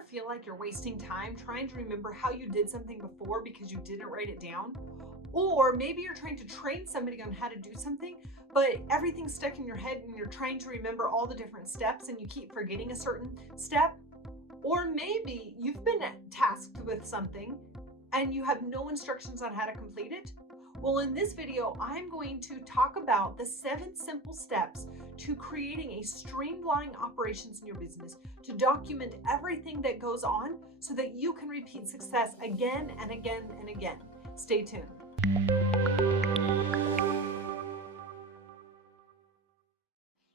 ever feel like you're wasting time trying to remember how you did something before because you didn't write it down? Or maybe you're trying to train somebody on how to do something, but everything's stuck in your head and you're trying to remember all the different steps and you keep forgetting a certain step. Or maybe you've been tasked with something and you have no instructions on how to complete it. Well, in this video, I'm going to talk about the 7 simple steps to creating a streamlined operations in your business to document everything that goes on so that you can repeat success again and again and again. Stay tuned.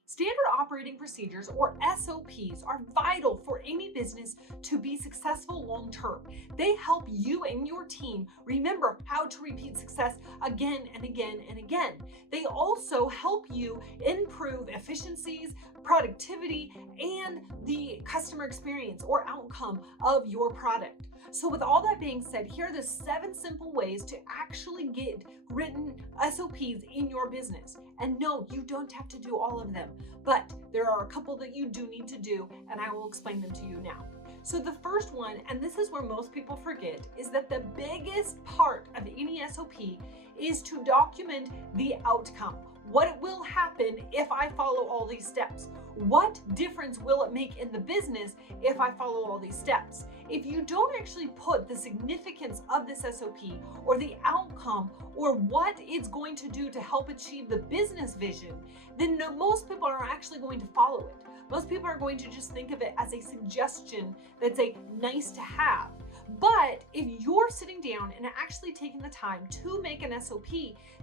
Standard operating procedures, or SOPs, are vital for any business to be successful long term. They help you and your team remember how to repeat success again and again and again. They also help you improve efficiencies, productivity, and the customer experience or outcome of your product. So with all that being said, here are the 7 simple ways to actually get written SOPs in your business. And no, you don't have to do all of them, but there are a couple that you do need to do, and I will explain them to you now. So the first one, and this is where most people forget, is that the biggest part of any SOP is to document the outcome. What will happen if I follow all these steps? What difference will it make in the business if I follow all these steps? If you don't actually put the significance of this SOP or the outcome or what it's going to do to help achieve the business vision, then most people are actually going to follow it. Most people are going to just think of it as a suggestion that's a nice to have. But if you're sitting down and actually taking the time to make an SOP,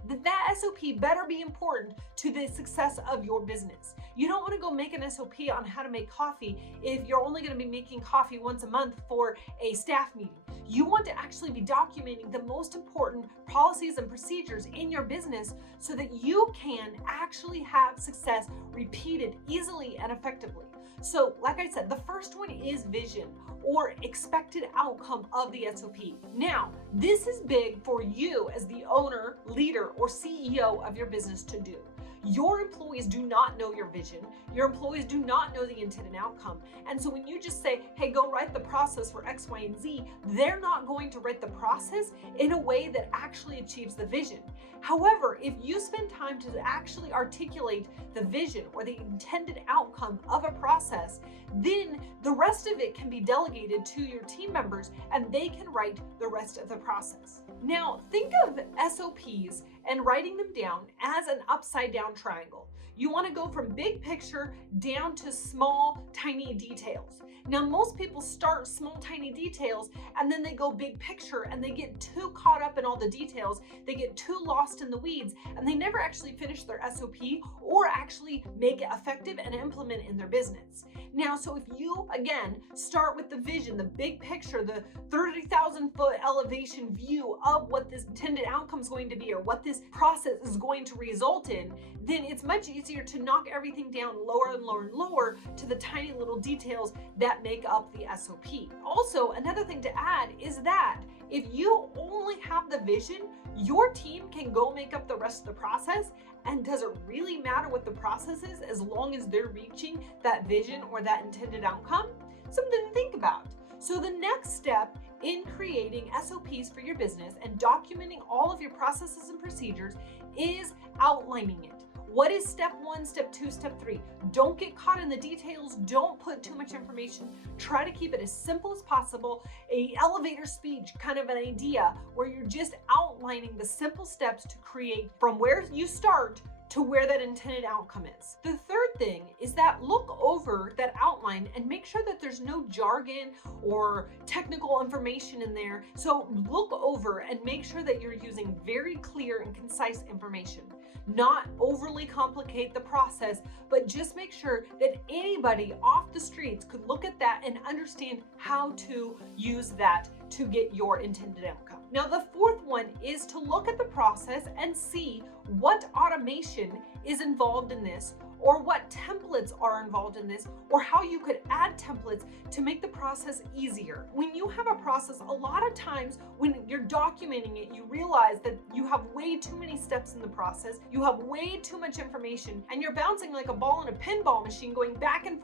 then that SOP better be important to the success of your business. You don't want to go make an SOP on how to make coffee if you're only going to be making coffee once a month for a staff meeting. You want to actually be documenting the most important policies and procedures in your business so that you can actually have success repeated easily and effectively. So like I said, the first one is vision, or expected outcome of the SOP. Now, this is big for you as the owner, leader, or CEO of your business to do. Your employees do not know your vision. Your employees do not know the intended outcome. And so when you just say, hey, go write the process for X, Y, and Z, they're not going to write the process in a way that actually achieves the vision. However, if you spend time to actually articulate the vision or the intended outcome of a process, then the rest of it can be delegated to your team members and they can write the rest of the process. Now, think of SOPs and writing them down as an upside down triangle. You want to go from big picture down to small, tiny details. Now, most people start small, tiny details and then they go big picture and they get too caught up in all the details. They get too lost in the weeds and they never actually finish their SOP or actually make it effective and implement in their business. Now, so if you, again, start with the vision, the big picture, the 30,000-foot elevation view of what this intended outcome is going to be or what this process is going to result in, then it's much easier to knock everything down lower and lower and lower to the tiny little details that make up the SOP. Also, another thing to add is that if you only have the vision, your team can go make up the rest of the process. And does it really matter what the process is as long as they're reaching that vision or that intended outcome? Something to think about. So the next step in creating SOPs for your business and documenting all of your processes and procedures is outlining it. What is step 1, step 2, step 3? Don't get caught in the details. Don't put too much information. Try to keep it as simple as possible. An elevator speech, kind of an idea where you're just outlining the simple steps to create from where you start to where that intended outcome is. The third thing is that look over that outline and make sure that there's no jargon or technical information in there. So look over and make sure that you're using very clear and concise information. Not overly complicate the process, but just make sure that anybody off the streets could look at that and understand how to use that to get your intended outcome. Now, the fourth one is to look at the process and see what automation is involved in this, or what templates are involved in this, or how you could add templates to make the process easier. When you have a process, a lot of times when you're documenting it, you realize that you have way too many steps in the process, you have way too much information, and you're bouncing like a ball in a pinball machine, going back and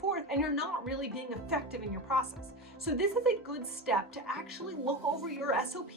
forth, and you're not really being effective in your process. So this is a good step to actually look over your SOP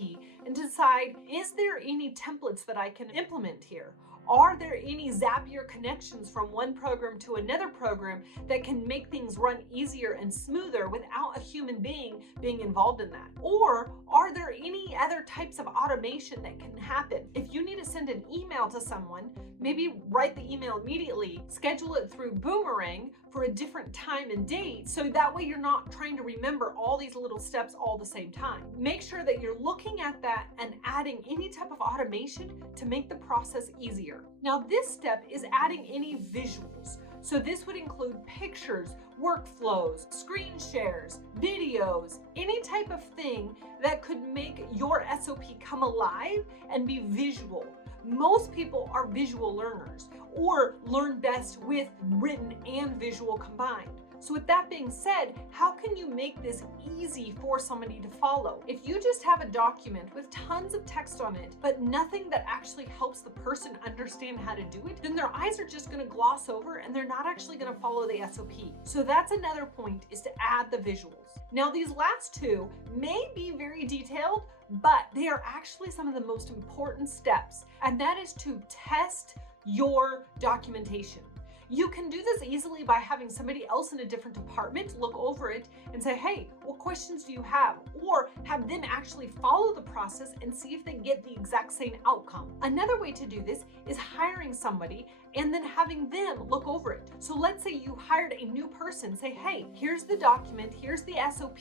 and decide, is there any templates that I can implement here? Are there any Zapier connections from one program to another program that can make things run easier and smoother without a human being being involved in that? Or are there any other types of automation that can happen? If you need to send an email to someone, maybe write the email immediately, schedule it through Boomerang for a different time and date, so that way you're not trying to remember all these little steps all the same time. Make sure that you're looking at that and adding any type of automation to make the process easier. Now, this step is adding any visuals. So this would include pictures, workflows, screen shares, videos, any type of thing that could make your SOP come alive and be visual. Most people are visual learners or learn best with written and visual combined. So with that being said, how can you make this easy for somebody to follow? If you just have a document with tons of text on it, but nothing that actually helps the person understand how to do it, then their eyes are just going to gloss over and they're not actually going to follow the SOP. So that's another point, is to add the visuals. Now, these last two may be very detailed, but they are actually some of the most important steps, and that is to test your documentation. You can do this easily by having somebody else in a different department look over it and say, hey, what questions do you have? Or have them actually follow the process and see if they get the exact same outcome. Another way to do this is hiring somebody and then having them look over it. So let's say you hired a new person, say, hey, here's the document, here's the SOP.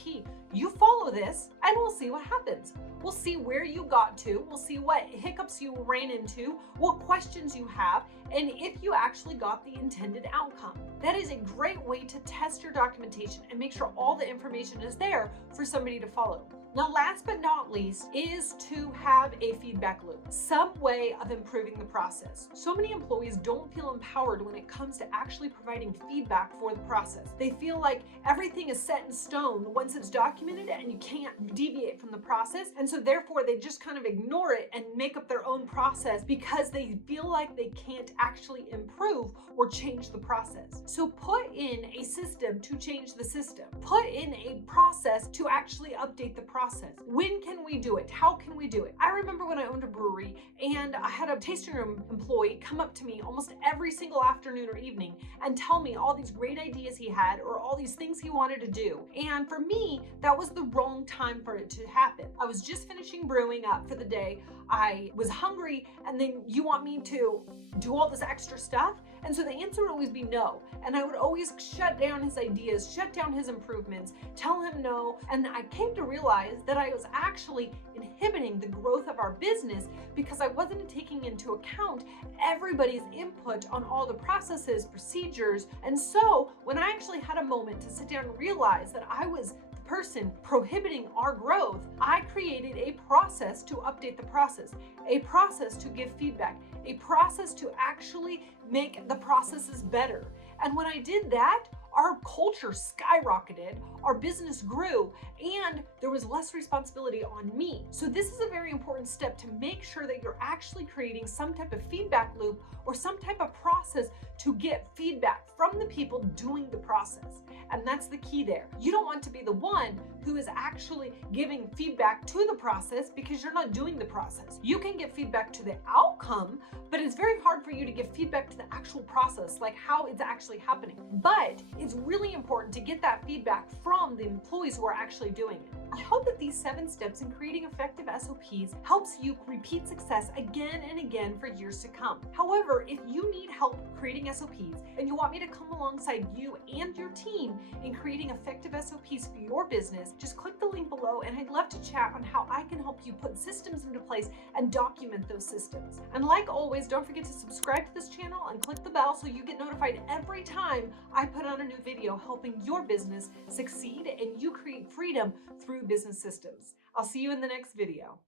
You follow this and we'll see what happens. We'll see where you got to, we'll see what hiccups you ran into, what questions you have, and if you actually got the intended outcome. That is a great way to test your documentation and make sure all the information is there for somebody to follow. Now, last but not least is to have a feedback loop, some way of improving the process. So many employees don't feel empowered when it comes to actually providing feedback for the process. They feel like everything is set in stone once it's documented and you can't deviate from the process. And so therefore they just kind of ignore it and make up their own process because they feel like they can't actually improve or change the process. So put in a system to change the system. Put in a process to actually update the process. When can we do it? How can we do it? I remember when I owned a brewery and I had a tasting room employee come up to me almost every single afternoon or evening and tell me all these great ideas he had or all these things he wanted to do. And for me, that was the wrong time for it to happen. I was just finishing brewing up for the day. I was hungry, and then you want me to do all this extra stuff? And so the answer would always be no. And I would always shut down his ideas, shut down his improvements, tell him no. And I came to realize that I was actually inhibiting the growth of our business because I wasn't taking into account everybody's input on all the processes, procedures. And so when I actually had a moment to sit down and realize that I was person prohibiting our growth, I created a process to update the process, a process to give feedback, a process to actually make the processes better. And when I did that, our culture skyrocketed, our business grew, and there was less responsibility on me. So this is a very important step to make sure that you're actually creating some type of feedback loop or some type of process to get feedback from the people doing the process. And that's the key there. You don't want to be the one who is actually giving feedback to the process because you're not doing the process. You can give feedback to the outcome, but it's very hard for you to give feedback to the actual process, like how it's actually happening. But it's really important to get that feedback from the employees who are actually doing it. I hope that these 7 steps in creating effective SOPs helps you repeat success again and again for years to come. However, if you need help creating SOPs and you want me to come alongside you and your team in creating effective SOPs for your business, just click the link below and I'd love to chat on how I can help you put systems into place and document those systems. And like always, don't forget to subscribe to this channel and click the bell so you get notified every time I put on a new video helping your business succeed and you create freedom through business systems. I'll see you in the next video.